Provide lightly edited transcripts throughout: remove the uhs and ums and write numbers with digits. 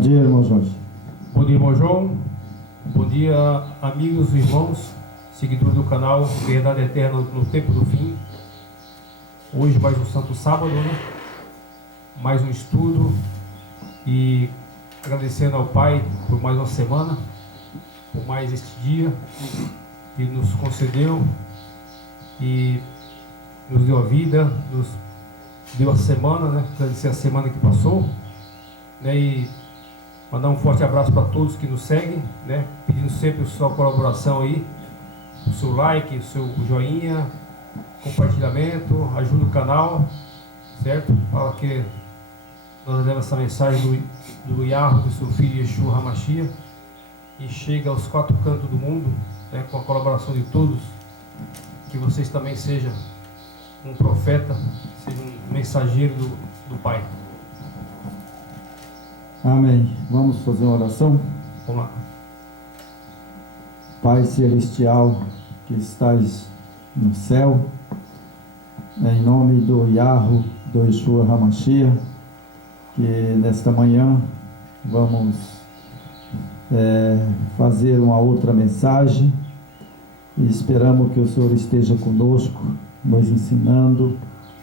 dia, irmão Jorge. Bom dia, irmão João. Bom dia, amigos e irmãos, seguidores do canal Verdade Eterna no Tempo do Fim. Hoje mais um Santo Sábado, né? Mais um estudo e agradecendo ao Pai por mais uma semana, por mais este dia que nos concedeu e nos deu a vida, nos deu a semana, né? Agradecer a semana que passou, né? E mandar um forte abraço para todos que nos seguem, né? Pedindo sempre a sua colaboração aí, o seu like, o seu joinha, compartilhamento, ajuda o canal, certo? Fala que nós levamos essa mensagem do Yahweh, do seu filho Yeshua HaMashiach, e chega aos quatro cantos do mundo, né? Com a colaboração de todos, que vocês também sejam um profeta, sejam um mensageiro do Pai. Amém. Vamos fazer uma oração? Vamos lá. Pai Celestial que estás no céu, em nome do Yahweh, do Yeshua HaMashiach, que nesta manhã vamos fazer uma outra mensagem e esperamos que o Senhor esteja conosco, nos ensinando,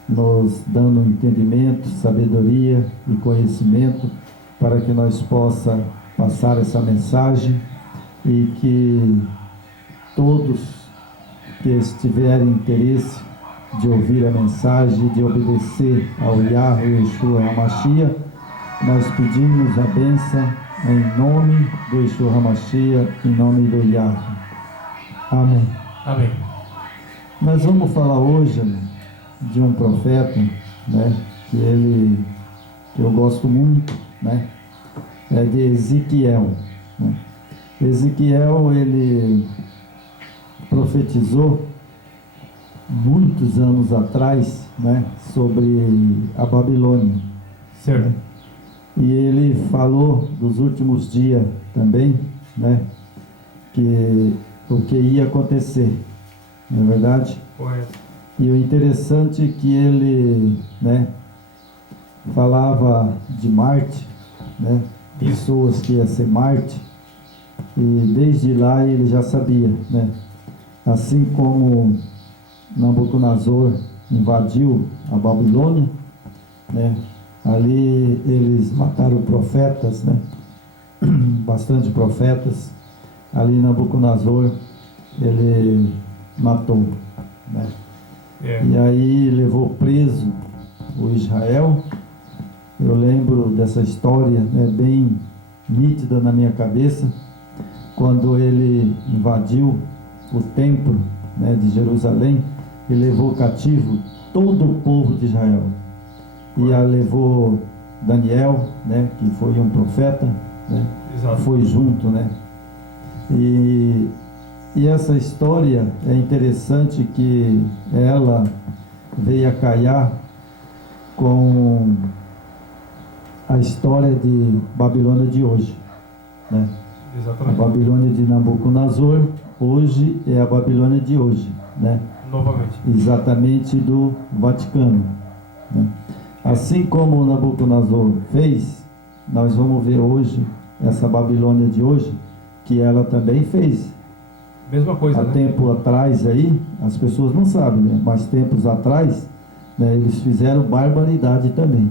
nos dando entendimento, sabedoria e conhecimento, para que nós possa passar essa mensagem e que todos que tiverem interesse de ouvir a mensagem, de obedecer ao Yahweh Yeshua HaMashiach, nós pedimos a bênção em nome do Yeshua HaMashiach, em nome do Yahweh. Amém. Amém. Nós vamos falar hoje de um profeta, né, que eu gosto muito, né, é de Ezequiel, né. Ezequiel, ele profetizou muitos anos atrás, né, sobre a Babilônia, Certo. né, e ele falou dos últimos dias também, né, que o que ia acontecer, não é verdade? Correto. E o interessante é que ele, né, falava de Marte, né, pessoas que ia ser Marte, e desde lá ele já sabia, né, assim como Nabucodonosor invadiu a Babilônia, né, ali eles mataram profetas, né, bastante profetas, ali Nabucodonosor ele matou, né. E aí levou preso o Israel. Eu lembro dessa história, né, bem nítida na minha cabeça, quando ele invadiu o templo, né, de Jerusalém e levou cativo todo o povo de Israel. E a levou Daniel, né, que foi um profeta, né, foi junto, né. E essa história é interessante, que ela veio a calhar com a história de Babilônia de hoje, né? Exatamente. A Babilônia de Nabucodonosor hoje é a Babilônia de hoje, né? Novamente. Exatamente, do Vaticano, né? Assim como Nabucodonosor fez, nós vamos ver hoje essa Babilônia de hoje, que ela também fez. Mesma coisa, Há né? tempo atrás aí, as pessoas não sabem, né? Mas tempos atrás, né, eles fizeram barbaridade também,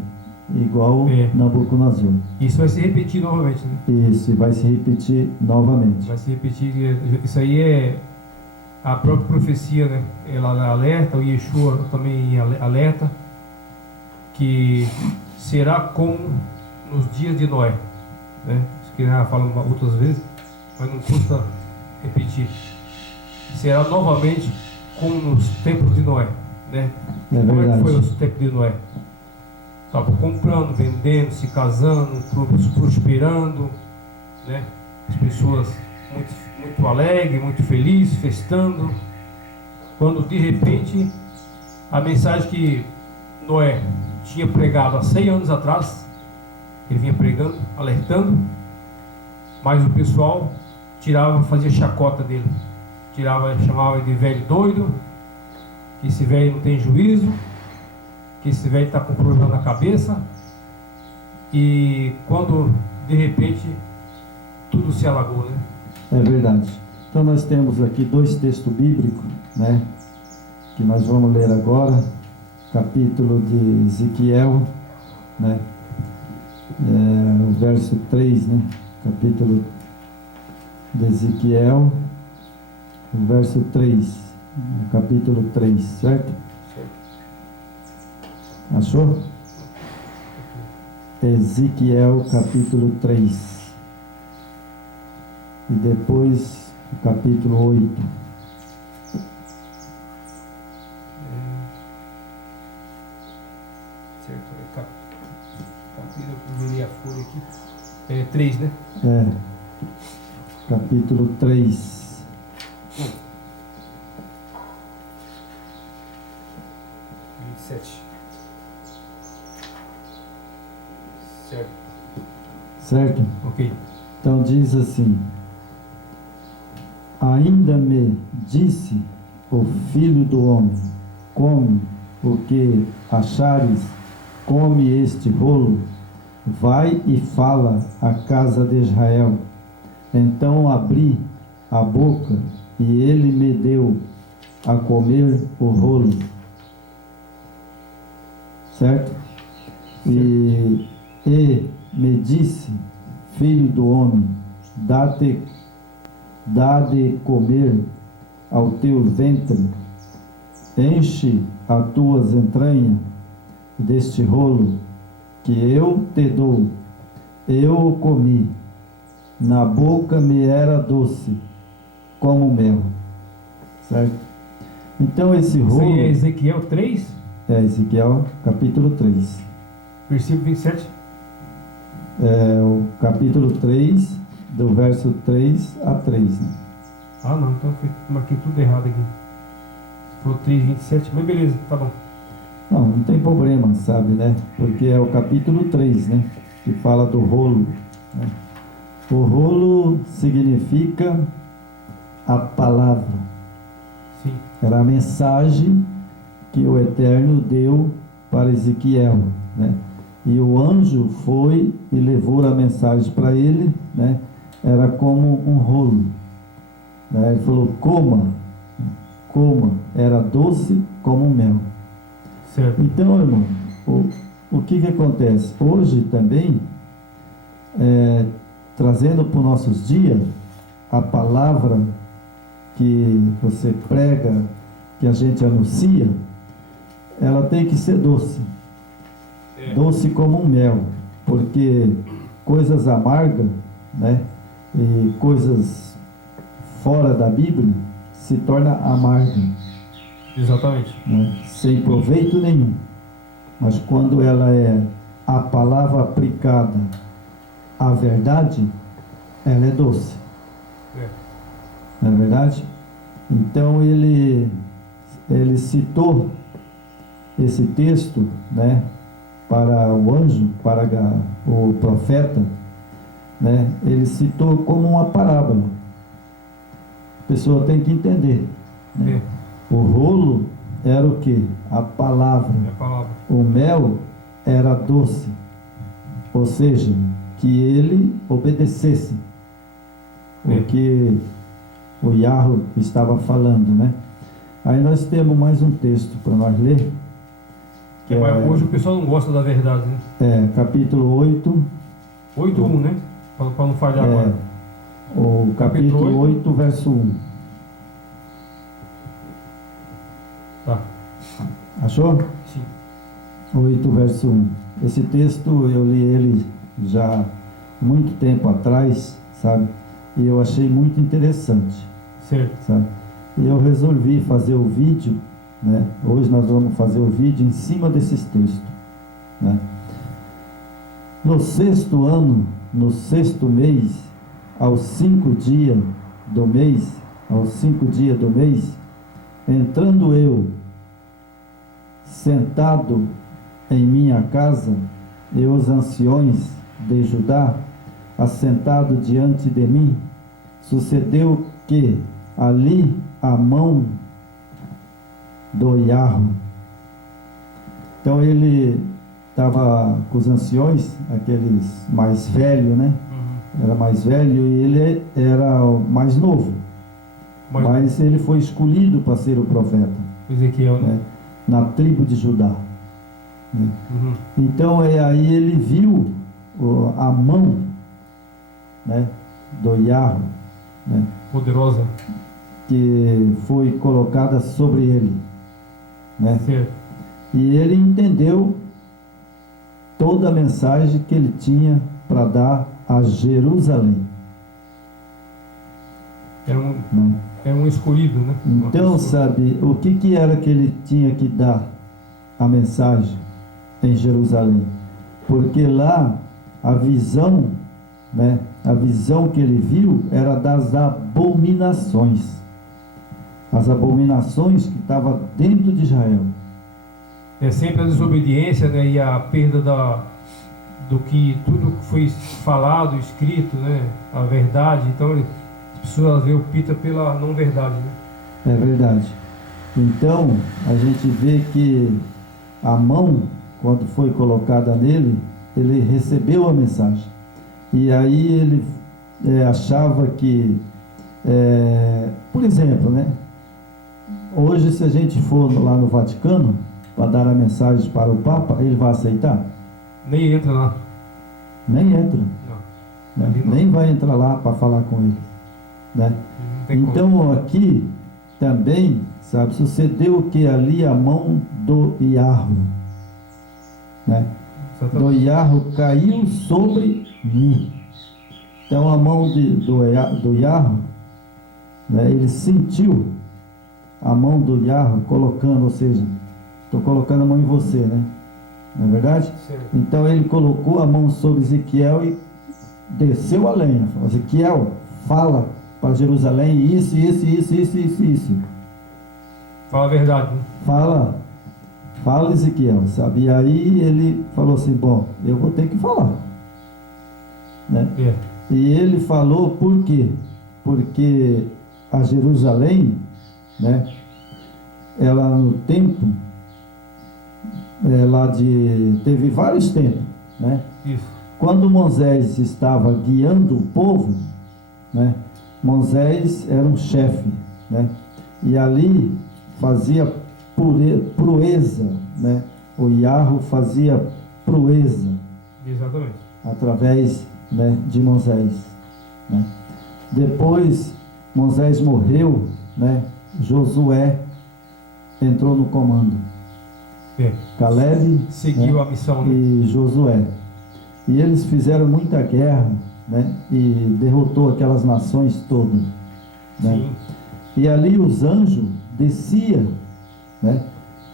igual Nabucodonosor. Isso vai se repetir novamente, né? Isso, vai se repetir novamente. Vai se repetir. Isso aí é a própria profecia, né? Ela alerta, o Yeshua também alerta, que será como nos dias de Noé, né? Isso que já falamos outras vezes, mas não custa repetir. Será novamente como nos tempos de Noé, né? Como é que foi os tempos de Noé? Estava comprando, vendendo, se casando, prosperando, né? As pessoas muito alegres, muito felizes, festando, quando de repente a mensagem que Noé tinha pregado há 100 anos atrás, ele vinha pregando, alertando, mas o pessoal tirava, fazia chacota dele, chamava de velho doido, que esse velho não tem juízo, que esse velho está com problema na cabeça. E quando de repente tudo se alagou, né? É verdade. Então nós temos aqui dois textos bíblicos, né, que nós vamos ler agora, capítulo de Ezequiel, né, o verso 3, né, capítulo de Ezequiel, o verso 3, capítulo 3, certo? Achou? Ezequiel capítulo 3 e depois o capítulo 8. Certo, capítulo, eu virei a folha aqui. 3, né? Capítulo 3. Certo? Ok. Então diz assim: ainda me disse o filho do homem, come o que achares, come este rolo, vai e fala à casa de Israel. Então abri a boca e ele me deu a comer o rolo. Certo? E me disse, filho do homem, dá de comer ao teu ventre, enche as tuas entranhas deste rolo que eu te dou. Eu o comi, na boca me era doce, como mel. Certo? Então esse rolo... Isso aí é Ezequiel 3? É Ezequiel capítulo 3. Versículo 27? O capítulo 3, do verso 3 a 3, né? Ah não, então marquei tudo errado aqui. Falou 3, 27, mas beleza, tá bom. Não tem problema, sabe, né? Porque é o capítulo 3, né? Que fala do rolo, né? O rolo significa a palavra. Sim. Era a mensagem que o Eterno deu para Ezequiel, né? E o anjo foi e levou a mensagem para ele, né? Era como um rolo, né? Ele falou: coma, era doce como mel. Certo. Então, irmão, o que acontece? Hoje também, trazendo para os nossos dias, a palavra que você prega, que a gente anuncia, ela tem que ser doce. Doce como um mel, porque coisas amargas, né, e coisas fora da Bíblia se torna amarga. Exatamente. Né, sem proveito nenhum. Mas quando ela é a palavra aplicada à verdade, ela é doce. Não é verdade? Então ele citou esse texto, né, para o anjo, para o profeta, né, ele citou como uma parábola. A pessoa tem que entender, né? O rolo era o que? A palavra. O mel era doce, ou seja, que ele obedecesse o que o Yahweh estava falando, né? Aí nós temos mais um texto para nós ler. Hoje o pessoal não gosta da verdade, né? Capítulo 8. 8:1, né? Para não falhar agora. O capítulo 8, verso 1. Tá. Achou? Sim. 8, verso 1. Esse texto eu li ele já muito tempo atrás, sabe? E eu achei muito interessante. Certo. Sabe? E eu resolvi fazer o vídeo, né? Hoje nós vamos fazer o vídeo em cima desses textos, né? No 6º ano, no 6º mês, aos 5 dias do mês, entrando eu, sentado em minha casa, e os anciões de Judá, assentado diante de mim, sucedeu que ali a mão do Yahweh. Então ele estava com os anciões, aqueles mais velhos, né? Era mais velho e ele era o mais novo. Mas ele foi escolhido para ser o profeta. Ezequiel, né? Na tribo de Judá. Né? Então aí ele viu a mão, né, do Yahweh, né, poderosa, que foi colocada sobre ele, né? Certo. E ele entendeu toda a mensagem que ele tinha para dar a Jerusalém. Era um escolhido, né? Então, sabe, o que era que ele tinha que dar a mensagem em Jerusalém? Porque lá a visão, né, a visão que ele viu era das abominações. As abominações que estavam dentro de Israel. É sempre a desobediência, né, e a perda do que tudo que foi falado, escrito, né, a verdade. Então as pessoas optam pela não verdade, né? É verdade. Então a gente vê que a mão, quando foi colocada nele, ele recebeu a mensagem. E aí ele achava que, por exemplo, né, hoje se a gente for lá no Vaticano para dar a mensagem para o Papa, ele vai aceitar? Nem entra lá. Nem entra. Não. Né? Nem vai entrar lá para falar com ele. Né? Então aqui também, sabe, sucedeu o que ali a mão do Yahweh, né? Do Yahweh caiu sobre mim. Então a mão do Yahweh, né, ele sentiu a mão do Yahweh colocando, ou seja, estou colocando a mão em você, né? Não é verdade? Sim. Então ele colocou a mão sobre Ezequiel e desceu a lenha. Falou: Ezequiel, fala para Jerusalém isso. Fala a verdade, né? Fala Ezequiel, sabe? E aí ele falou assim: bom, eu vou ter que falar, né? E ele falou por quê? Porque a Jerusalém, né, ela no tempo teve vários tempos, né? Isso. Quando Moisés estava guiando o povo, né, Moisés era um chefe, né? E ali fazia proeza, né? O Yahweh fazia proeza. Exatamente. Através, né, de Moisés, né? Depois Moisés morreu, né? Josué entrou no comando. Caleb seguiu, né, a missão, né? E Josué. E eles fizeram muita guerra, né? E derrotou aquelas nações todas, né? Sim. E ali os anjos desciam, né?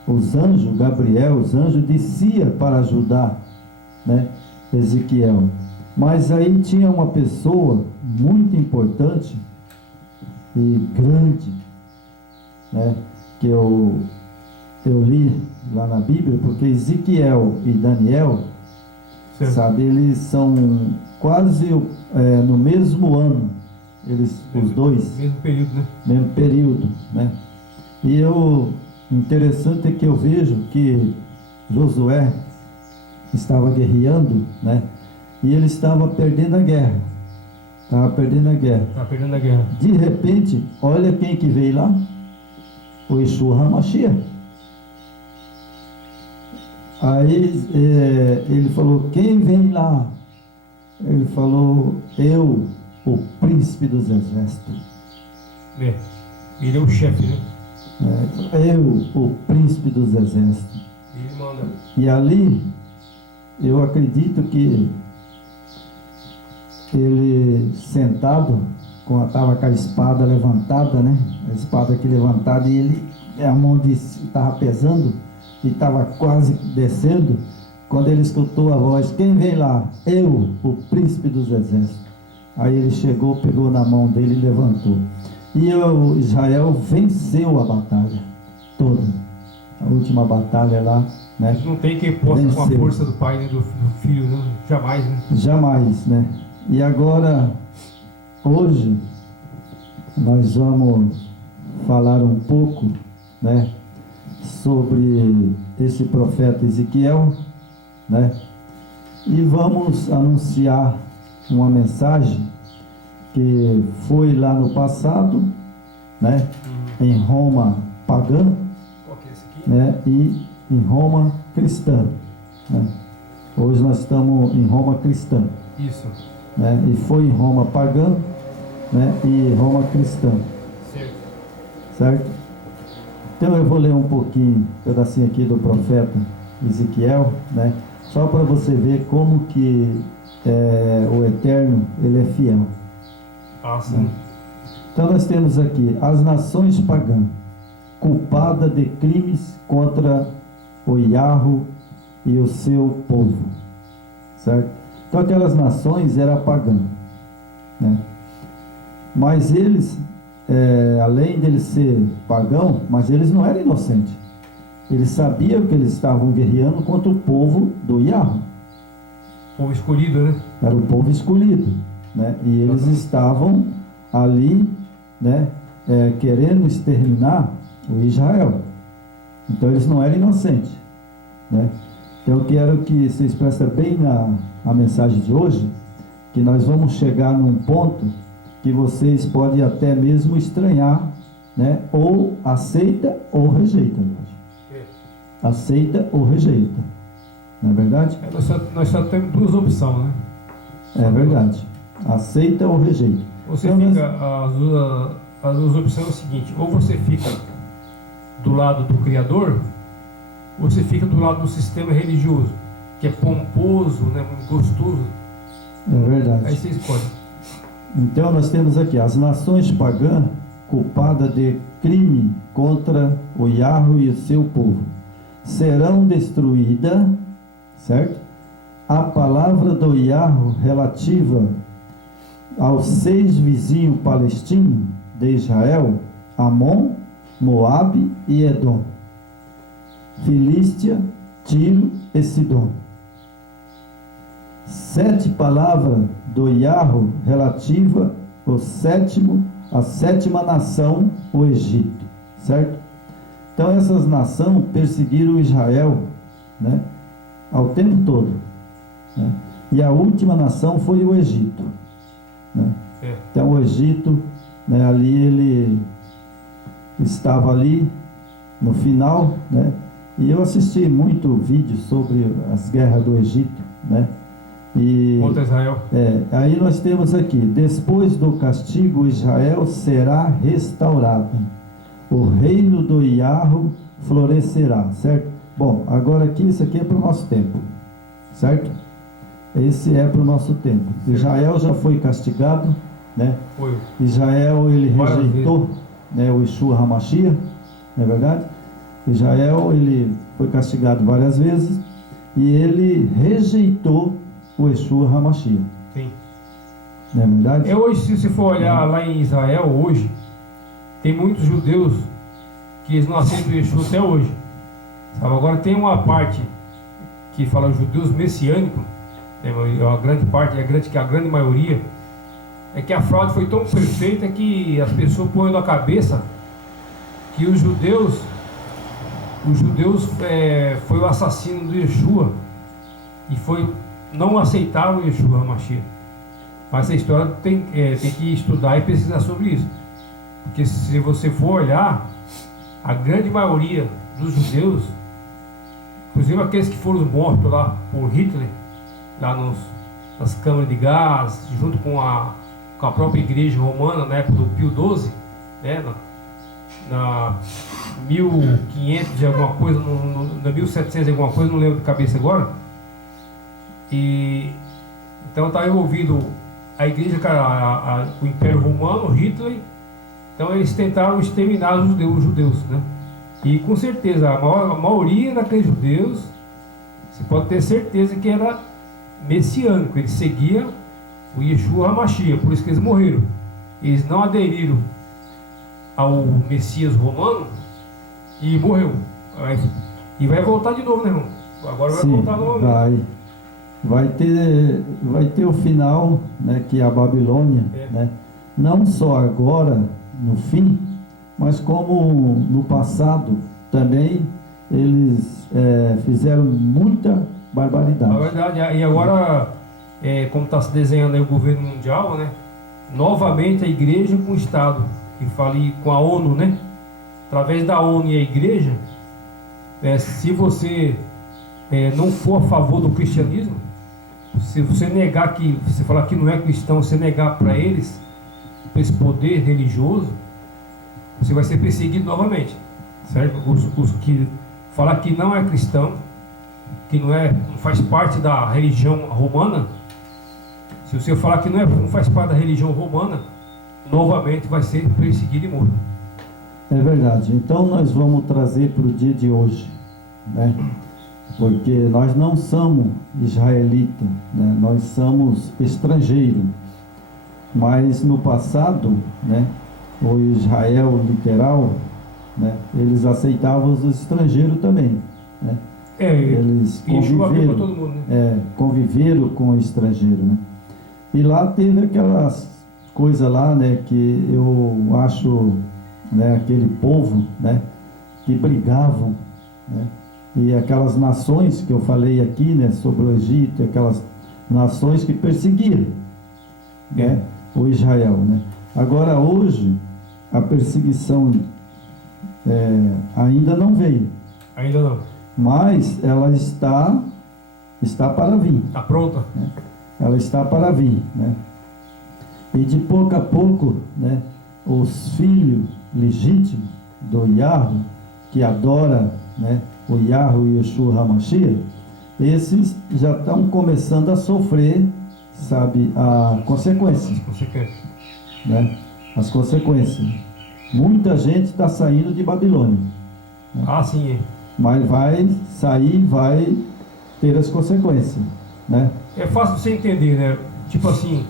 Os anjos, Gabriel, os anjos descia para ajudar, né, Ezequiel. Mas aí tinha uma pessoa muito importante e grande, né, que eu li lá na Bíblia, porque Ezequiel e Daniel, certo, sabe, eles são quase no mesmo ano, os dois, mesmo período, né? Mesmo período, né? E interessante é que eu vejo que Josué estava guerreando, né? E ele estava perdendo a guerra. Estava perdendo a guerra. De repente, olha quem que veio lá? O Yeshua HaMashiach. Aí ele falou: quem vem lá? Ele falou: eu, o príncipe dos exércitos. Ele é o chefe, né? Eu, o príncipe dos exércitos. Ele manda. E ali, eu acredito que ele sentado, estava com a espada levantada, né? A espada aqui levantada, e a mão estava pesando e estava quase descendo, quando ele escutou a voz: quem vem lá? Eu, o príncipe dos exércitos. Aí ele chegou, pegou na mão dele e levantou. E Israel venceu a batalha toda. A última batalha lá, né? Não tem quem possa venceu. Com a força do pai nem do filho, né? Jamais, né? Jamais, né? E agora, hoje, nós vamos falar um pouco, né, sobre esse profeta Ezequiel, né? E vamos anunciar uma mensagem que foi lá no passado, né? Em Roma pagã, né? E em Roma cristã, né? Hoje nós estamos em Roma cristã. Isso. Né? E foi em Roma pagã, né? E Roma cristã. Certo. Certo? Então eu vou ler um pouquinho, um pedacinho aqui do profeta Ezequiel, né? Só para você ver como que o Eterno, ele é fiel. Ah, sim. Né? Então nós temos aqui as nações pagãs, culpada de crimes contra o Yahweh e o seu povo, certo? Então aquelas nações eram pagãs, né? Mas eles, além de eles ser pagão, mas eles não eram inocentes. Eles sabiam que eles estavam guerreando contra o povo do Yahweh. Povo escolhido, né? Era o povo escolhido, né? E eles estavam ali, né? Querendo exterminar o Israel. Então eles não eram inocentes, né? Então eu quero que vocês prestem bem na mensagem de hoje, que nós vamos chegar num ponto que vocês podem até mesmo estranhar, né? Ou aceita ou rejeita. Aceita ou rejeita. Não é verdade? Nós só temos duas opções, né? É verdade. Aceita ou rejeita. Você então, fica, as duas opções é o seguinte: ou você fica do lado do Criador, ou você fica do lado do sistema religioso, que é pomposo, né, gostoso. É verdade. Aí você escolhe. Então nós temos aqui as nações pagãs culpadas de crime contra o Yahweh e o seu povo serão destruídas, certo? A palavra do Yahweh relativa aos 6 vizinhos palestinos de Israel, Amon, Moabe e Edom, Filístia, Tiro e Sidom. 7 palavras do Yahweh relativa à sétima nação, o Egito, certo? Então essas nações perseguiram Israel, né, ao tempo todo, né? E a última nação foi o Egito, né? Então o Egito, né, ali ele estava ali no final, né? E eu assisti muito vídeo sobre as guerras do Egito, né? E contra Israel. Aí nós temos aqui: depois do castigo, Israel será restaurado, o reino do Yahweh florescerá, certo? Bom, agora aqui, isso aqui é para o nosso tempo, certo? Esse é para o nosso tempo. Israel já foi castigado, né? Foi. Israel, ele rejeitou, né, o Yeshua HaMashiach, não é verdade? Israel, ele foi castigado várias vezes e ele rejeitou o Yeshua HaMashiach. Sim. Não é verdade? Hoje, se você for olhar lá em Israel, hoje, tem muitos judeus que eles não aceitam o Yeshua até hoje. Sabe? Agora tem uma parte que fala os judeus messiânicos, a grande parte, a grande maioria, é que a fraude foi tão perfeita que as pessoas põem na cabeça que os judeus foi o assassino do Yeshua e não aceitaram o Yeshua HaMashiach. Mas essa história tem que estudar e pesquisar sobre isso, porque se você for olhar, a grande maioria dos judeus, inclusive aqueles que foram mortos lá por Hitler, lá nas câmaras de gás, junto com a própria igreja romana, na época do Pio XII, né, na 1500 e alguma coisa, na 1700 e alguma coisa, não lembro de cabeça agora. E então está envolvido a igreja, o Império Romano, Hitler. Então eles tentaram exterminar os judeus, né? E com certeza a maioria daqueles judeus, você pode ter certeza que era messiânico, eles seguiam o Yeshua HaMashiach, por isso que eles morreram. Eles não aderiram ao Messias romano e morreu. E vai voltar de novo, né, irmão? Agora vai voltar novamente. Vai ter o final, né, que é a Babilônia, né? Não só agora, no fim, mas como no passado também eles fizeram muita barbaridade. Na verdade, e agora, como está se desenhando aí o governo mundial, né? Novamente a igreja com o Estado, que fala com a ONU, né? Através da ONU e a igreja, se você não for a favor do cristianismo, se você negar que, você falar que não é cristão, você negar para eles esse poder religioso, você vai ser perseguido novamente, certo? Os que falar que não é cristão, que não faz parte da religião romana, se você falar que não faz parte da religião romana, novamente vai ser perseguido e morto. É verdade. Então nós vamos trazer para o dia de hoje, né? Porque nós não somos israelitas, né? Nós somos estrangeiros. Mas no passado, né, o Israel literal, né, eles aceitavam os estrangeiros também, né? Eles conviveram, todo mundo, né? Conviveram com o estrangeiro, né? E lá teve aquelas coisas lá, né, que eu acho, né, aquele povo, né, que brigavam, né? E aquelas nações que eu falei aqui, né, sobre o Egito, aquelas nações que perseguiram, né, o Israel, né? Agora hoje a perseguição ainda não veio. Ainda não. Mas ela está para vir. Está pronta? Né? Ela está para vir, né? E de pouco a pouco, né, os filhos legítimos do Yahweh, que adora, né, o Yahweh Yeshua HaMashiach, esses já estão começando a sofrer, sabe, a consequência. Né? As consequências. Muita gente está saindo de Babilônia. Né? Ah, sim. Mas vai sair, vai ter as consequências, né? É fácil você entender, né? Tipo assim,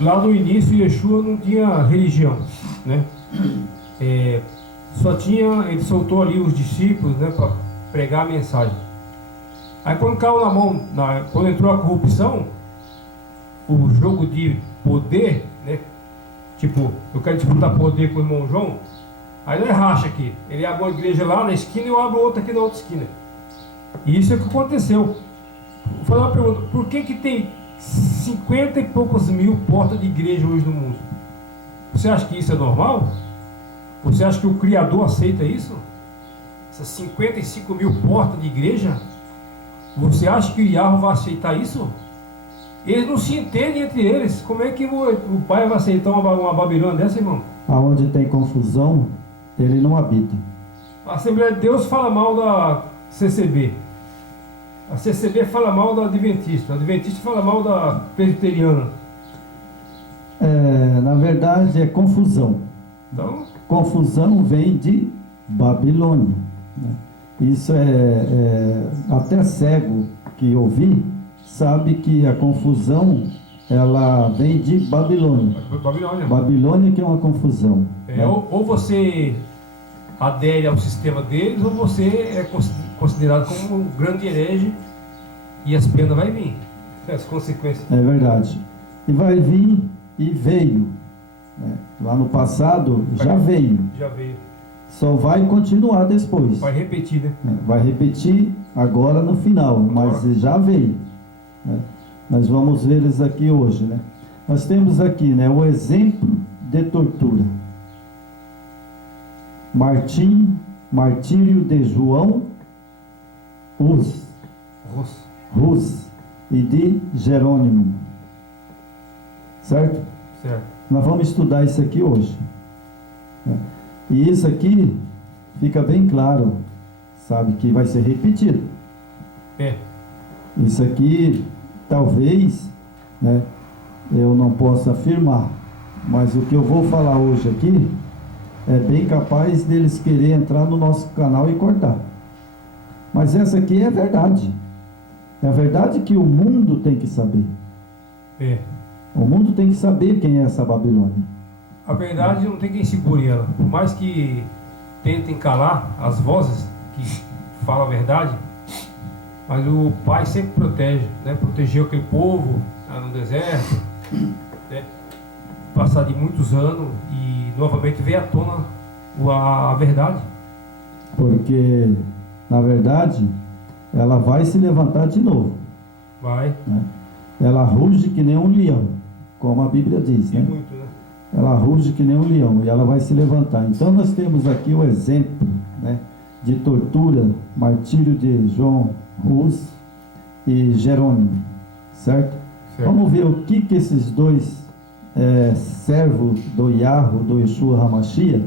lá no início Yeshua não tinha religião, né? Ele soltou ali os discípulos, né, para pregar a mensagem. Aí quando caiu na mão, quando entrou a corrupção, o jogo de poder, né? Tipo, eu quero disputar poder com o irmão João, aí não é racha aqui. Ele abre uma igreja lá na esquina e eu abro outra aqui na outra esquina. E isso é o que aconteceu. Vou fazer uma pergunta: por que tem 50 e poucos mil portas de igreja hoje no mundo? Você acha que isso é normal? Você acha que o Criador aceita isso? Essas 55 mil portas de igreja? Você acha que o Yahweh vai aceitar isso? Eles não se entendem entre eles. Como é que o pai vai aceitar uma Babilônia dessa, irmão? Aonde tem confusão, ele não habita. A Assembleia de Deus fala mal da CCB. A CCB fala mal da Adventista. A Adventista fala mal da Presbiteriana. Na verdade é confusão. Então, confusão vem de Babilônia, né? Isso até cego que ouvi sabe que a confusão ela vem de Babilônia. Babilônia que é uma confusão, né? Ou você adere ao sistema deles, ou você é considerado como um grande herege e as penas vai vir, as consequências. É verdade. E vai vir e veio, né? Lá no passado já veio. Só vai continuar depois. Vai repetir, né? Vai repetir agora no final, mas já veio, né? Nós vamos ver eles aqui hoje, né? Nós temos aqui, né, o exemplo de tortura. Martírio de João Rus e de Jerônimo. Certo? Certo. Nós vamos estudar isso aqui hoje, né? E isso aqui fica bem claro, sabe, que vai ser repetido. Isso aqui, talvez, né, eu não possa afirmar, mas o que eu vou falar hoje aqui é bem capaz deles querer entrar no nosso canal e cortar. Mas essa aqui é verdade. É a verdade que o mundo tem que saber. O mundo tem que saber quem é essa Babilônia. A verdade não tem quem segure ela. Por mais que tentem calar as vozes que falam a verdade, mas o Pai sempre protege, né? Protegeu aquele povo lá no deserto, né? Passar de muitos anos e novamente veio à tona a verdade. Porque, na verdade, ela vai se levantar de novo. Vai. Né? Ela ruge que nem um leão, como a Bíblia diz, E né? muito, né? Ela ruge que nem um leão e ela vai se levantar. Então nós temos aqui o exemplo, né, de tortura, martírio de João Hus e Jerônimo, certo? Certo. Vamos ver o que esses dois servos do Yahweh, do Yeshua HaMashiach,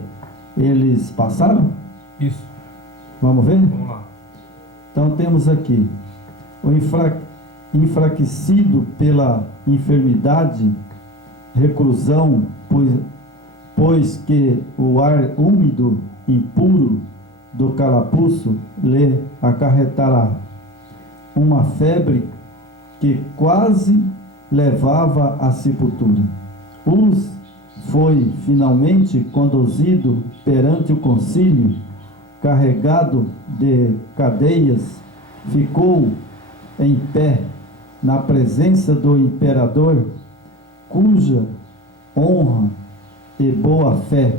eles passaram? Isso. Vamos ver? Vamos lá. Então temos aqui o enfraquecido pela enfermidade, reclusão, pois que o ar úmido, impuro do calabouço lhe acarretará uma febre que quase levava à sepultura. Uz foi finalmente conduzido perante o concílio, carregado de cadeias, ficou em pé na presença do imperador, cuja honra e boa fé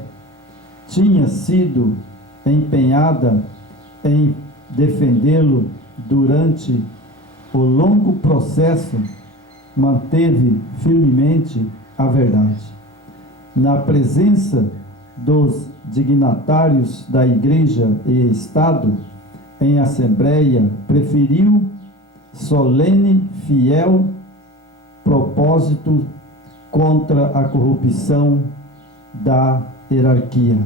tinha sido empenhada em defendê-lo durante o longo processo, manteve firmemente a verdade. Na presença dos dignatários da Igreja e Estado, em assembleia, preferiu solene, fiel propósito contra a corrupção da hierarquia.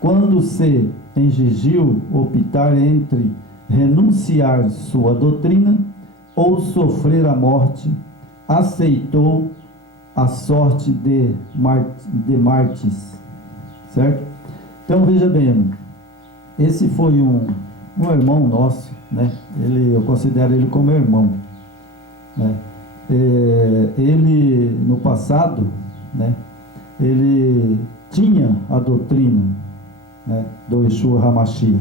Quando se exigiu optar entre renunciar sua doutrina ou sofrer a morte, aceitou a sorte de mártires, certo? Então veja bem, irmão, esse foi um irmão nosso, né? Eu considero ele como irmão, né? Ele no passado, né, ele tinha a doutrina, né, do Yeshua HaMashiach,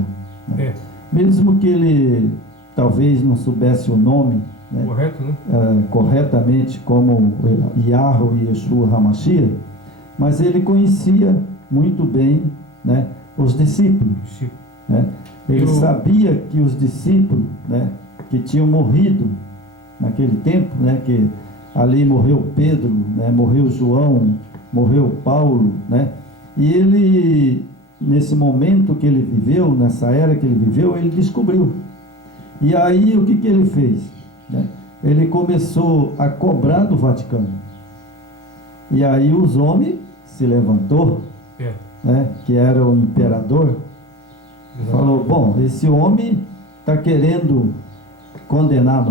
né? Mesmo que ele talvez não soubesse o nome, né, correto, né? Corretamente como Yahweh e Yeshua HaMashiach, mas ele conhecia muito bem, né, os discípulos, né? Ele sabia que os discípulos, né, que tinham morrido naquele tempo, né, que ali morreu Pedro, né, morreu João, morreu Paulo, né, e ele, nesse momento que ele viveu, nessa era que ele viveu, ele descobriu. E aí o que ele fez, né? Ele começou a cobrar do Vaticano. E aí os homens se levantou, né, que era o imperador, falou: bom, esse homem está querendo condenar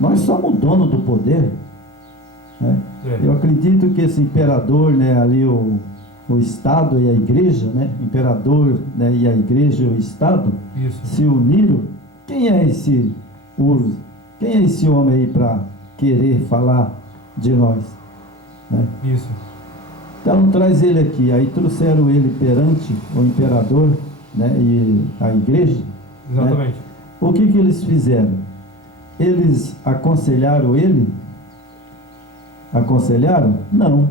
nós somos dono do poder, né? Eu acredito que esse imperador, né, ali o Estado e a igreja, né, imperador, né, e a igreja e o Estado, isso, se uniram. Quem é esse homem aí para querer falar de nós, né? Isso. Então traz ele aqui. Aí trouxeram ele perante o imperador, né, e a igreja. Exatamente. Né? O que eles fizeram? Eles aconselharam ele? Aconselharam? Não.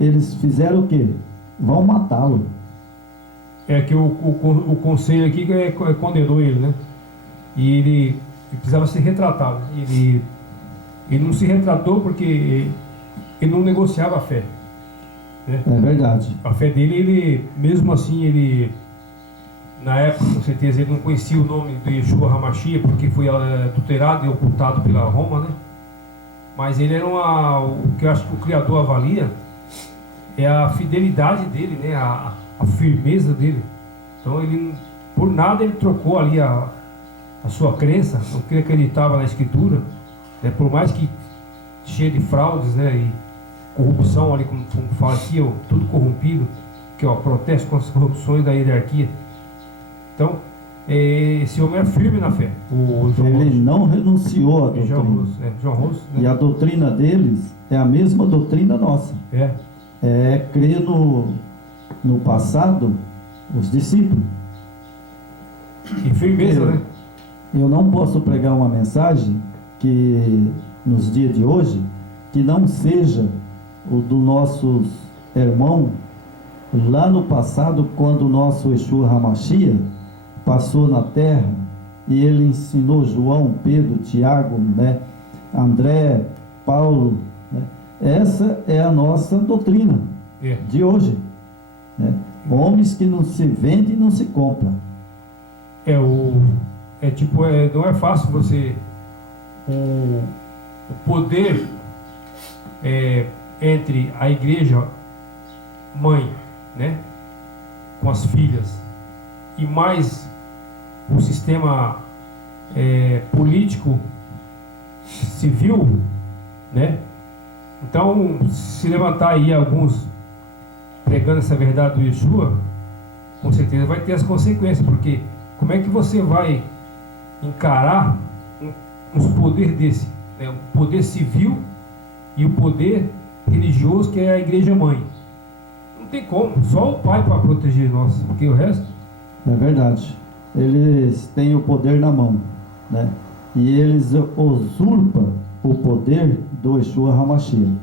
Eles fizeram o quê? Vão matá-lo. É que o conselho aqui condenou ele, né? E ele precisava ser retratado. Ele não se retratou porque ele não negociava a fé, né? É verdade. A fé dele, ele, mesmo assim, ele, na época, com certeza, ele não conhecia o nome do Yeshua HaMashiach, porque foi adulterado e ocultado pela Roma, né? Mas ele era o que eu acho que o Criador avalia é a fidelidade dele, né? A firmeza dele. Então ele, por nada, ele trocou ali a sua crença, o que ele acreditava na Escritura, né? Por mais que cheio de fraudes, né, e corrupção ali, como fala aqui, tudo corrompido, que protesto contra as corrupções da hierarquia. Então, esse homem é firme na fé. Ele não renunciou à doutrina. João Rosso, né? E a doutrina deles é a mesma doutrina nossa. Crer no passado, os discípulos. E firmeza, né? Eu não posso pregar uma mensagem que, nos dias de hoje, que não seja o do nossos irmãos lá no passado, quando o nosso Yeshua HaMashiach passou na terra, e ele ensinou João, Pedro, Tiago, né, André, Paulo, né? Essa é a nossa doutrina de hoje, né? Homens que não se vendem e não se compram. Não é fácil você o poder entre a igreja mãe, né, com as filhas, e mais o sistema político civil, né? Então, se levantar aí alguns pregando essa verdade do Yeshua, com certeza vai ter as consequências, porque como é que você vai encarar uns poderes desse, né? O poder civil e o poder religioso, que é a igreja mãe? Não tem como, só o pai para proteger nós, porque o resto... É verdade, eles têm o poder na mão, né? E eles usurpam o poder do Yeshua HaMashiach,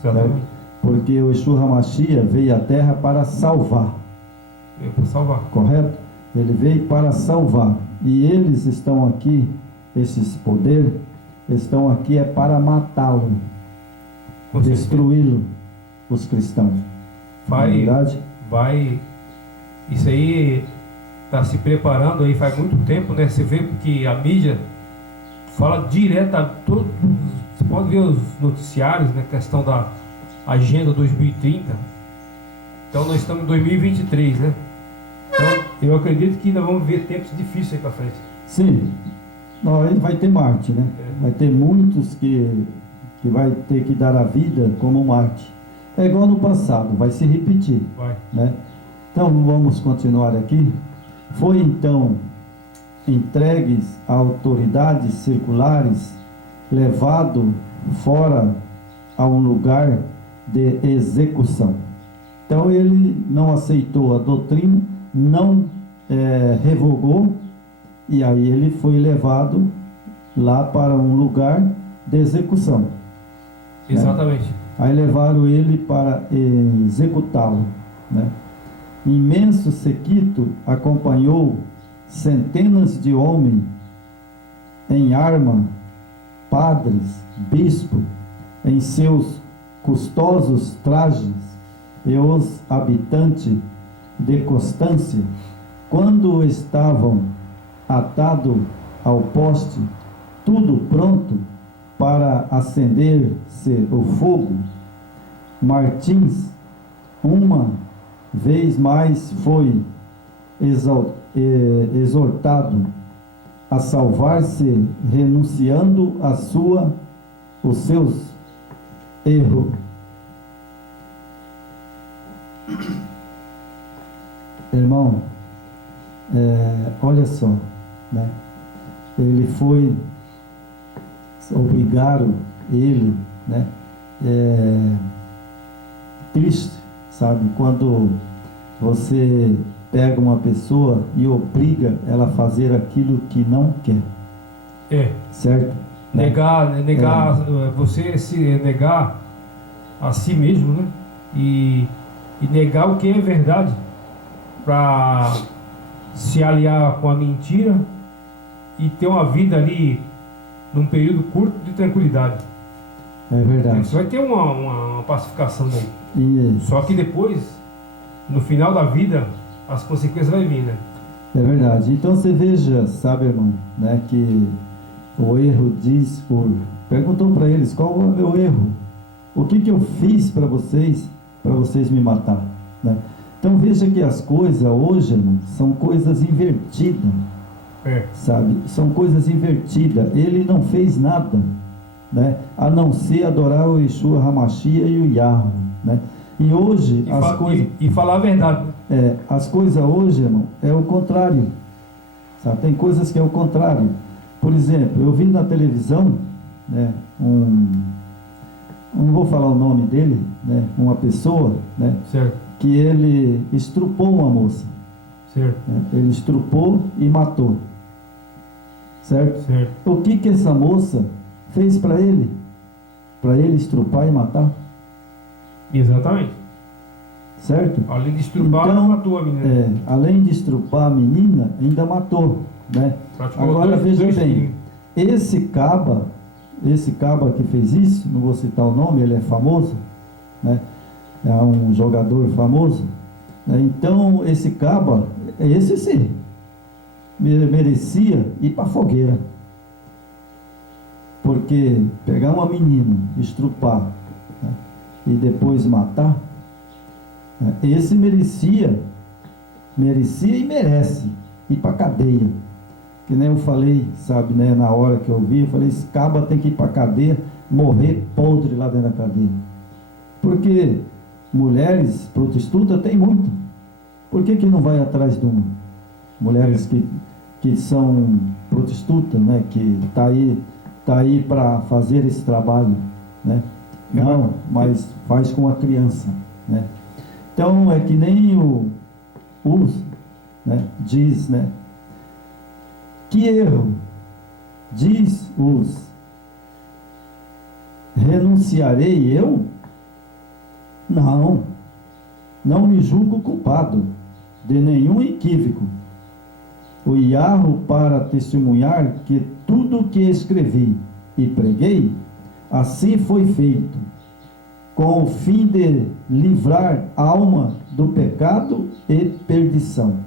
Exatamente. porque o Yeshua HaMashiach veio à Terra para salvar. Veio para salvar. Correto? Ele veio para salvar. E eles estão aqui, esses poderes, estão aqui para matá-lo, destruí-lo, os cristãos. Isso aí está se preparando aí faz muito tempo, né? Você vê que a mídia fala direto, você pode ver os noticiários, né? Questão da Agenda 2030. Então nós estamos em 2023, né? Então eu acredito que nós vamos ver tempos difíceis aí para frente. Sim, vai ter Marte, né? Vai ter muitos que vai ter que dar a vida como Marte. É igual no passado, vai se repetir. Vai. Né? Então vamos continuar aqui. Foi então entregues a autoridades circulares, levado fora a um lugar de execução. Então ele não aceitou a doutrina, não revogou, e aí ele foi levado lá para um lugar de execução. Exatamente. Né? Aí levaram ele para executá-lo, né? Imenso séquito acompanhou centenas de homens em arma, padres, bispos, em seus custosos trajes, e os habitantes de Constância, quando estavam atados ao poste, tudo pronto para acender-se o fogo, Martins, uma vez mais, foi exortado a salvar-se, renunciando os seus erros. Irmão, olha só, né? Ele foi, obrigaram ele, né? Triste, sabe? Quando você pega uma pessoa e obriga ela a fazer aquilo que não quer. Certo? Você se negar a si mesmo, né? E negar o que é verdade, para se aliar com a mentira e ter uma vida ali num período curto de tranquilidade. É verdade. Você vai ter uma pacificação daí. Isso. Só que depois, no final da vida, as consequências vão vir, né? É verdade. Então você veja, sabe, irmão, né, que o erro diz perguntou para eles: qual é o meu erro? O que eu fiz para vocês me matar, né? Então veja que as coisas hoje, irmão, são coisas invertidas, sabe? São coisas invertidas. Ele não fez nada, né, a não ser adorar o Yeshua HaMashiach e o Yahweh, né? E hoje e falar a verdade. As coisas hoje, irmão, é o contrário, sabe? Tem coisas que é o contrário. Por exemplo, eu vi na televisão, né, não vou falar o nome dele, né, uma pessoa, né, certo, que ele estrupou uma moça, certo, né? Ele estrupou e matou, certo? Certo. O que essa moça fez para ele estrupar e matar? Exatamente. Certo? Além de estrupar, então, matou a menina. Além de estrupar a menina, ainda matou. né? Praticou Agora veja dois bem, esse caba que fez isso, não vou citar o nome, ele é famoso, né? É um jogador famoso, né? Então esse caba, esse sim, merecia ir para a fogueira, porque pegar uma menina, estrupar, né? E depois matar, né? Esse merecia e merece ir para a cadeia. Que nem eu falei, sabe, né, na hora que eu vi, eu falei, esse caba tem que ir para a cadeia, morrer podre lá dentro da cadeia. Porque mulheres prostitutas tem muito. Por que não vai atrás de uma? Mulheres que são prostitutas, né, que tá aí para fazer esse trabalho, né? Não, mas faz com a criança, né? Então é que nem né, diz, né? Que erro, diz renunciarei eu? Não me julgo culpado de nenhum equívoco. O Iarro para testemunhar que tudo o que escrevi e preguei, assim foi feito, com o fim de livrar a alma do pecado e perdição.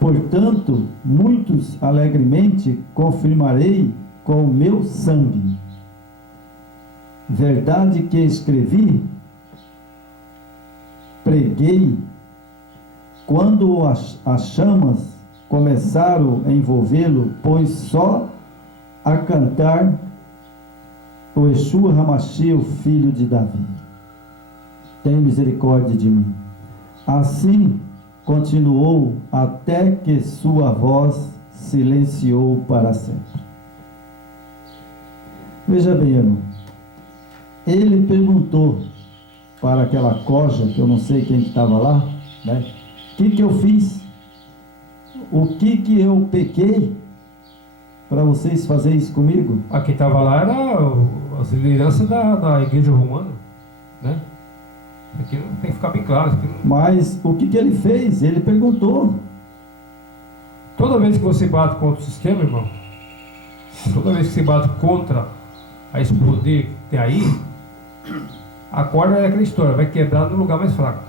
Portanto, muitos alegremente confirmarei com o meu sangue. Verdade que escrevi, preguei, quando as chamas começaram a envolvê-lo, pois só a cantar o Yeshua HaMashiach, o filho de Davi. Tem misericórdia de mim. Assim continuou até que sua voz silenciou para sempre. Veja bem, irmão, ele perguntou para aquela coja, que eu não sei quem que estava lá, né? O que eu fiz? O que eu pequei para vocês fazerem isso comigo? A quem estava lá era as lideranças da igreja romana, né? Aqui não tem que ficar bem claro. Não... Mas o que ele fez? Ele perguntou. Toda vez que você bate contra o sistema, irmão, toda vez que você bate contra esse poder que tem aí, a corda é aquela história, vai quebrar no lugar mais fraco.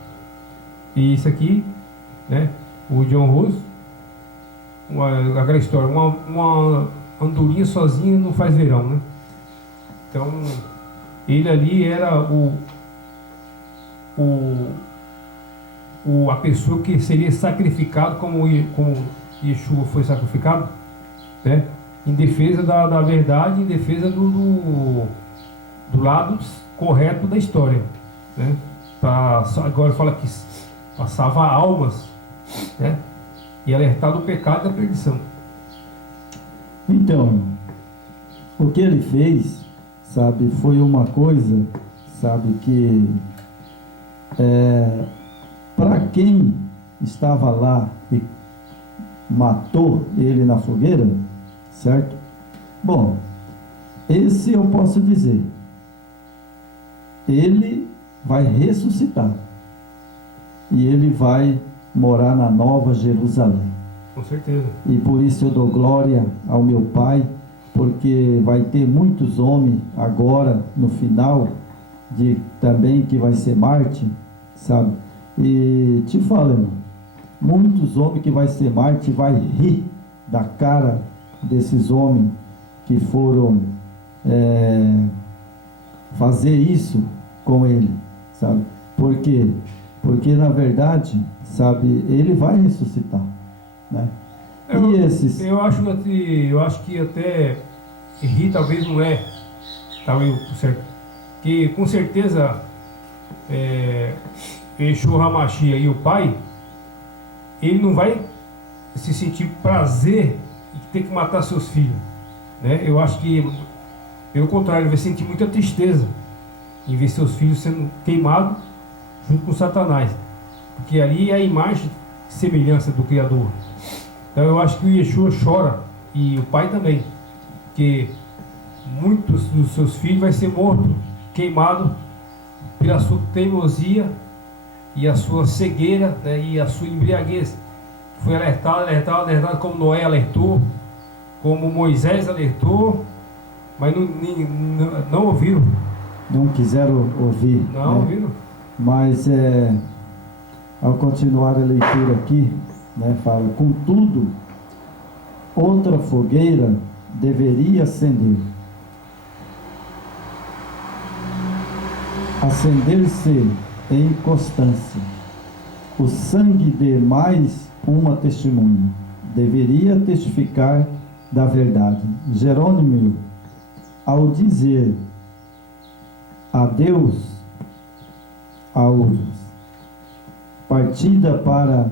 E isso aqui, né? O John Rose, aquela história, uma andorinha sozinha não faz verão, né? Então, ele ali era a pessoa que seria sacrificado como Yeshua foi sacrificado, né? Em defesa da verdade, em defesa do lado correto da história, né? Agora fala que para salvar almas, né? E alertar do pecado e da perdição. Então, o que ele fez, sabe, foi uma coisa, sabe, que para quem estava lá e matou ele na fogueira, certo? Bom, esse eu posso dizer, ele vai ressuscitar e ele vai morar na Nova Jerusalém. Com certeza. E por isso eu dou glória ao meu Pai, porque vai ter muitos homens agora no final também que vai ser Marte, sabe? E te falo, irmão, muitos homens que vai ser Marte vai rir da cara desses homens que foram fazer isso com ele, sabe? Por quê? Porque na verdade, sabe, ele vai ressuscitar, né? Eu acho que até rir talvez não é, talvez certo, que com certeza Yeshua HaMashiach e o Pai, ele não vai se sentir prazer em ter que matar seus filhos, né? Eu acho que pelo contrário, ele vai sentir muita tristeza em ver seus filhos sendo queimados junto com Satanás, porque ali é a imagem e semelhança do Criador. Então eu acho que o Yeshua chora, e o Pai também, porque muitos dos seus filhos vai ser morto, queimado pela sua teimosia e a sua cegueira, né, e a sua embriaguez. foi alertado como Noé alertou, como Moisés alertou, mas não ouviram. Não quiseram ouvir. Não né? ouviram. Mas ao continuar a leitura aqui, né, fala: contudo, outra fogueira deveria acender-se em constância. O sangue de mais uma testemunha deveria testificar da verdade. Jerônimo, ao dizer adeus a Ursos, partida para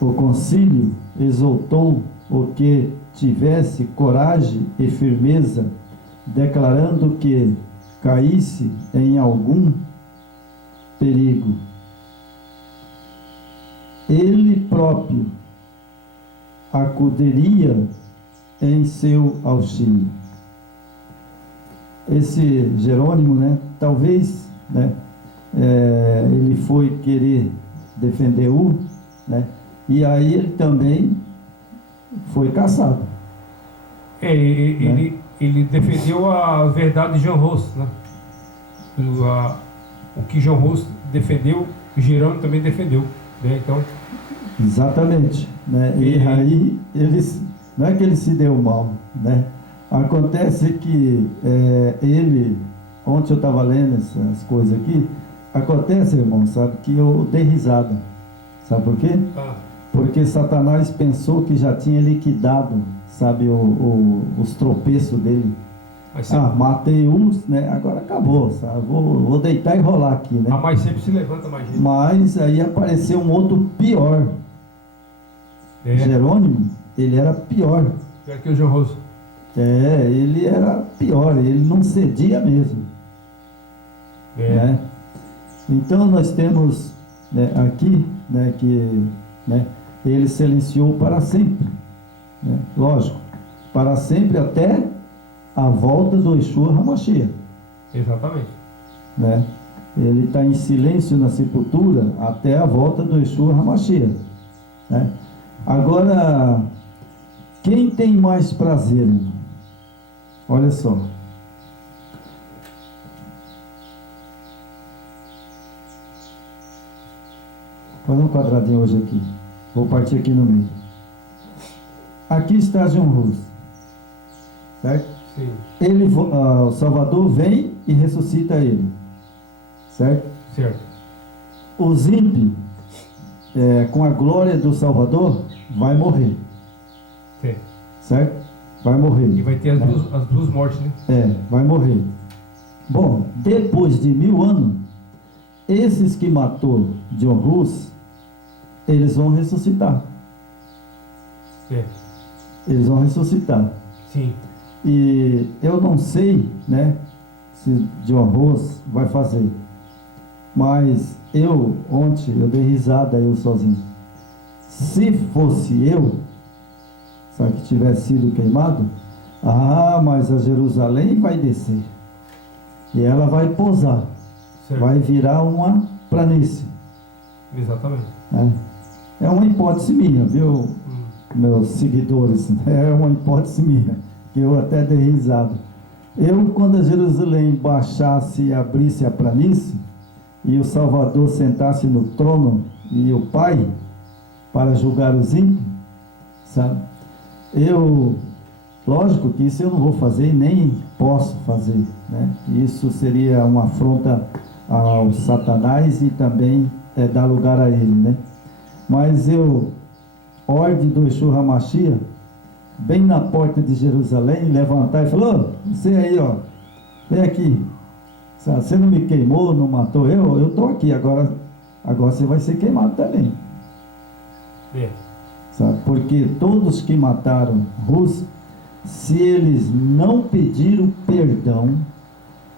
o concílio, exortou o que tivesse coragem e firmeza, declarando que caísse em algum perigo, ele próprio acudiria em seu auxílio. Esse Jerônimo, né, talvez, né, ele foi querer defender né, e aí ele também foi caçado. Ele defendeu a verdade de Jean Ros, né? O que Jean Ros defendeu, Jerônimo também defendeu, né? Então, exatamente, né? E aí não é que ele se deu mal, né? Acontece que ele, ontem eu estava lendo essas coisas aqui, acontece, irmão, sabe, que eu dei risada, sabe por quê? Porque Satanás pensou que já tinha liquidado, sabe, os tropeços dele. Matei uns, né? Agora acabou, sabe? Vou deitar e rolar aqui, né? Mas sempre se levanta mais gente. Mas aí apareceu um outro pior. Jerônimo, ele era pior. Pior que o Jean Ros. Ele era pior, ele não cedia mesmo. Né? Então nós temos, né, aqui, né, que, né, ele silenciou para sempre, né? Lógico, para sempre até a volta do Yeshua HaMashiach. Exatamente. Né? Ele está em silêncio na sepultura até a volta do Yeshua HaMashiach. Né? Agora, quem tem mais prazer, irmão? Olha só. Vou fazer um quadradinho hoje aqui. Vou partir aqui no meio. Aqui está Jean Ros, certo? Sim. O Salvador vem e ressuscita ele, certo? Certo. Os ímpios, com a glória do Salvador, vai morrer. Sim. Certo? Vai morrer. E vai ter as duas mortes, né? Vai morrer. Bom, depois de 1000 anos, esses que matou Jean Ros, eles vão ressuscitar. Eles vão ressuscitar. Sim. E eu não sei, né, se Jean Ros vai fazer. Mas ontem, eu dei risada, eu sozinho. Se fosse eu, sabe, que tivesse sido queimado, mas a Jerusalém vai descer. E ela vai pousar. Certo. Vai virar uma planície. Exatamente. É uma hipótese minha, viu, meus seguidores? É uma hipótese minha, que eu até dei risada. Quando a Jerusalém baixasse e abrisse a planície, e o Salvador sentasse no trono, e o Pai, para julgar os ímpios, sabe? Lógico que isso eu não vou fazer e nem posso fazer, né? Isso seria uma afronta ao Satanás e também dar lugar a ele, né? Mas ordem do Yeshua HaMashiach, bem na porta de Jerusalém, levantar e falar: você aí, vem aqui, você não me queimou, não matou eu estou aqui, agora você vai ser queimado também. Sabe? Porque todos que mataram Rus, se eles não pediram perdão,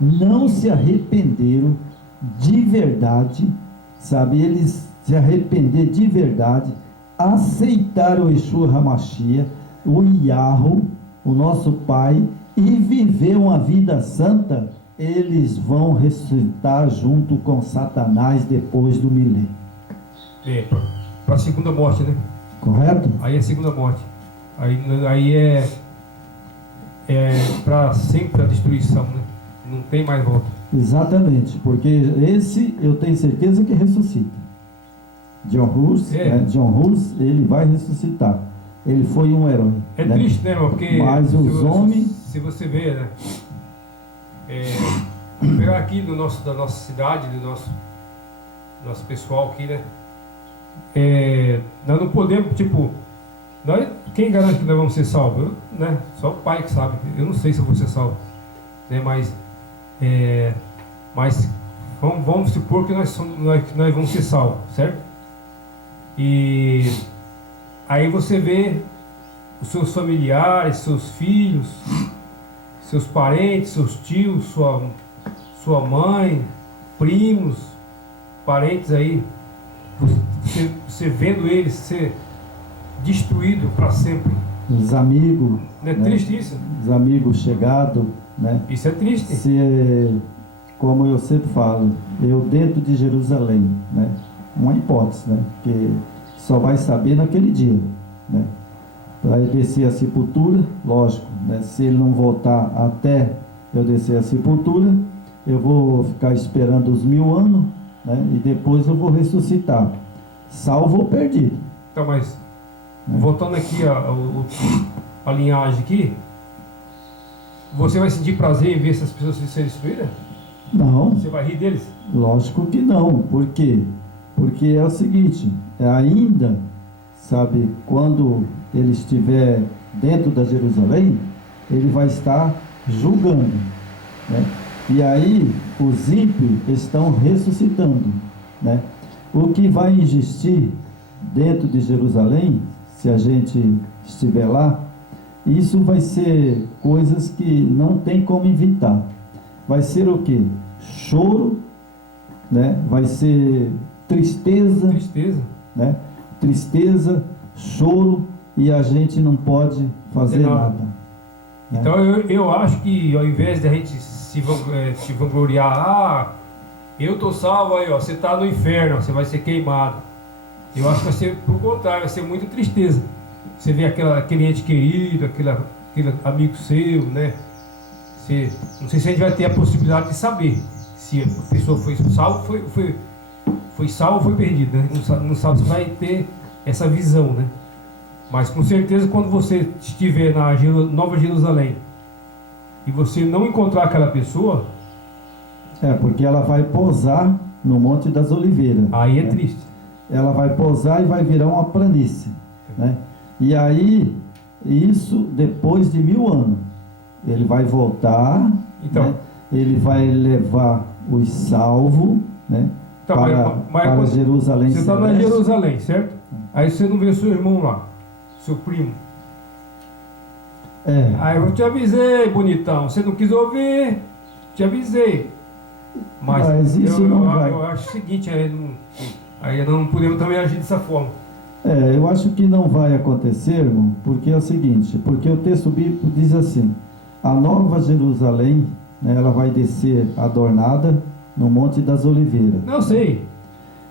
não se arrependeram de verdade, sabe? Eles se arrepender de verdade, aceitaram o Yeshua HaMashiach, o Yahweh, o nosso Pai, e viver uma vida santa, eles vão ressuscitar junto com Satanás depois do milênio. para a segunda morte, né? Correto? Aí é a segunda morte. Aí é para sempre a destruição, né? Não tem mais volta. Exatamente, porque esse eu tenho certeza que ressuscita. John Hus, John Hus, ele vai ressuscitar. Ele foi um herói. É né? triste, né, irmão? Porque mas os homens... se você vê, né? Pegar aqui da nossa cidade, do nosso pessoal aqui, né? Nós não podemos, tipo, quem garante que nós vamos ser salvos? Né? Só o Pai que sabe. Eu não sei se eu vou ser salvo, né? Mas vamos supor que nós vamos ser salvos, certo? E aí você vê os seus familiares, seus filhos, seus parentes, seus tios, sua mãe, primos, parentes aí, você vendo eles ser destruído para sempre. Os amigos. Não é triste isso? Os amigos chegados, né? Isso é triste. Como eu sempre falo, eu dentro de Jerusalém, né? Uma hipótese, né? Que só vai saber naquele dia, né? Vai descer a sepultura, lógico, né? Se ele não voltar até eu descer a sepultura, eu vou ficar esperando os 1000 anos, né? E depois eu vou ressuscitar, salvo ou perdido. Então, mas voltando aqui a linhagem aqui, você vai sentir prazer em ver essas pessoas serem destruídas? Não. Você vai rir deles? Lógico que não. Por quê? Porque é o seguinte, ainda, sabe, quando ele estiver dentro da Jerusalém, ele vai estar julgando, né? E aí os ímpios estão ressuscitando, né? O que vai existir dentro de Jerusalém, se a gente estiver lá, isso vai ser coisas que não tem como evitar. Vai ser o quê? Choro, né? Vai ser tristeza, né? Tristeza, choro, e a gente não pode fazer nada. Né? Então eu acho que ao invés de a gente se vangloriar, eu estou salvo aí, ó, você está no inferno, você vai ser queimado. Eu acho que vai ser por contrário, vai ser muita tristeza. Você vê aquele ente querido, aquele amigo seu, né? Não sei se a gente vai ter a possibilidade de saber se a pessoa foi salva, foi salvo ou foi perdido, né? Não sabe se vai ter essa visão, né? Mas com certeza quando você estiver na Nova Jerusalém e você não encontrar aquela pessoa, porque ela vai pousar no Monte das Oliveiras. Aí é triste. Ela vai pousar e vai virar uma planície, né? E aí, isso depois de 1000 anos, ele vai voltar, então, né? Ele vai levar os salvos, né? Então, para Jerusalém. Você está na Jerusalém, certo? Aí você não vê seu irmão lá, seu primo. Aí eu te avisei, bonitão. Você não quis ouvir, te avisei. Mas isso eu acho o seguinte, aí não podemos também agir dessa forma. Eu acho que não vai acontecer, irmão, porque é o seguinte, porque o texto bíblico diz assim, a Nova Jerusalém, né, ela vai descer adornada no Monte das Oliveiras. Não sei.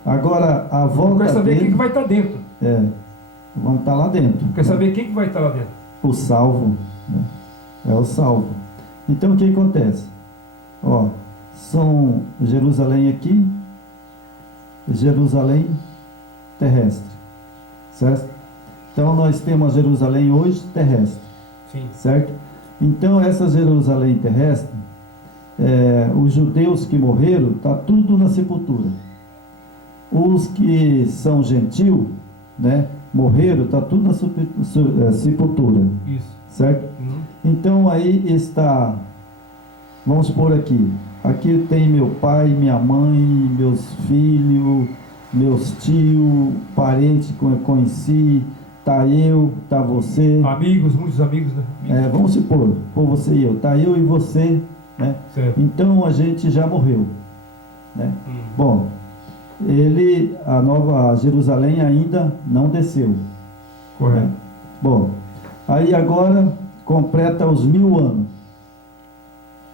Agora, a volta quer saber quem que vai estar dentro. Vamos estar lá dentro. Quer saber quem que vai estar lá dentro? O salvo, né? É o salvo. Então, o que acontece? São Jerusalém aqui, Jerusalém terrestre, certo? Então, nós temos a Jerusalém hoje terrestre. Sim. Certo? Então, essa Jerusalém terrestre, os judeus que morreram, está tudo na sepultura. Os que são gentil, né, morreram, está tudo na sepultura. Isso. Certo? Uhum. Então, aí está, vamos supor aqui tem meu pai, minha mãe, meus filhos, meus tios, parentes que eu conheci, tá eu, tá você. Amigos, muitos amigos, né? Vamos supor, por você e eu, tá eu e você, né? Certo. Então a gente já morreu, né? Bom, a Nova Jerusalém ainda não desceu. Correto. Né? Bom, aí agora completa os 1000 anos.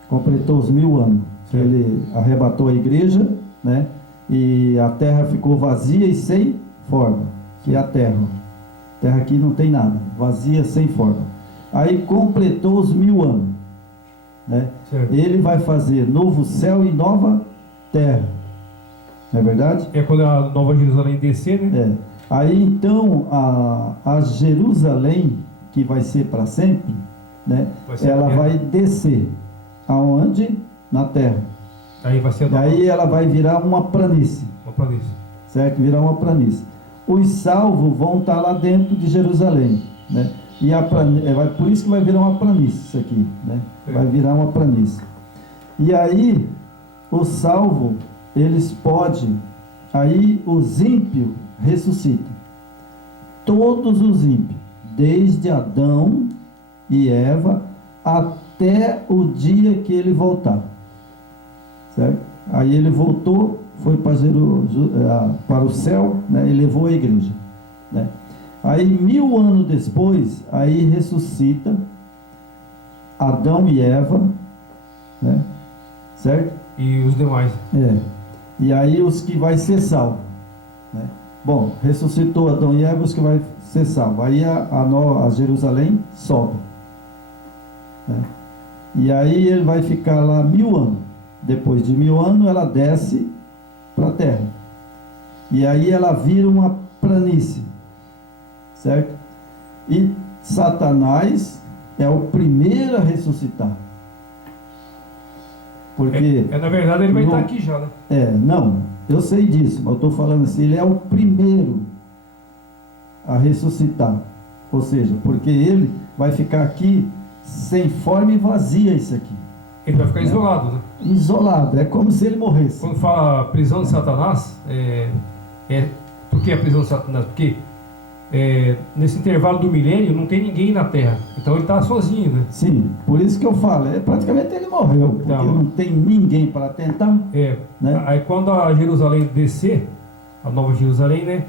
Completou os 1000 anos. Certo. Ele arrebatou a igreja, né? E a terra ficou vazia e sem forma. que é a terra. Terra aqui não tem nada, vazia, sem forma. Aí completou os 1000 anos, né? Certo. Ele vai fazer novo céu e nova terra, não é verdade? É quando a Nova Jerusalém descer, né? É. Aí então a Jerusalém, que vai ser para sempre, né? Vai ser Ela a terra. vai descer aonde? Na terra. Aí vai ser a E nova, aí ela vai virar uma planície, uma planície. certo? Virar uma planície. Os salvos vão estar lá dentro de Jerusalém, né? E por isso que vai virar uma planície isso aqui, né? Vai virar uma planície. E aí os salvos, eles podem, aí os ímpios ressuscitam. Todos os ímpios, desde Adão e Eva até o dia que ele voltar, certo? Aí ele voltou, foi para o céu, né? E levou a igreja, né? Aí 1000 anos depois, aí ressuscita Adão e Eva, né? Certo? E os demais. E aí os que vai ser salvo, né? Bom, ressuscitou Adão e Eva, os que vai ser salvo. Aí a Jerusalém sobe, né? E aí ele vai ficar lá 1000 anos. Depois de 1000 anos ela desce para a terra. E aí ela vira uma planície, certo? E Satanás é o primeiro a ressuscitar. Porque Na verdade ele vai não- estar aqui já, né? não, eu sei disso, mas eu estou falando assim, ele é o primeiro a ressuscitar. Ou seja, porque ele vai ficar aqui sem forma e vazia isso aqui. Ele vai ficar isolado, né? Isolado, é como se ele morresse. Quando fala prisão de Satanás, por que a prisão de Satanás? Porque nesse intervalo do milênio não tem ninguém na Terra. Então ele está sozinho, né? Sim, por isso que eu falo, praticamente ele morreu, porque Tá. não tem ninguém para tentar. Né? Aí quando a Jerusalém descer, a Nova Jerusalém, né?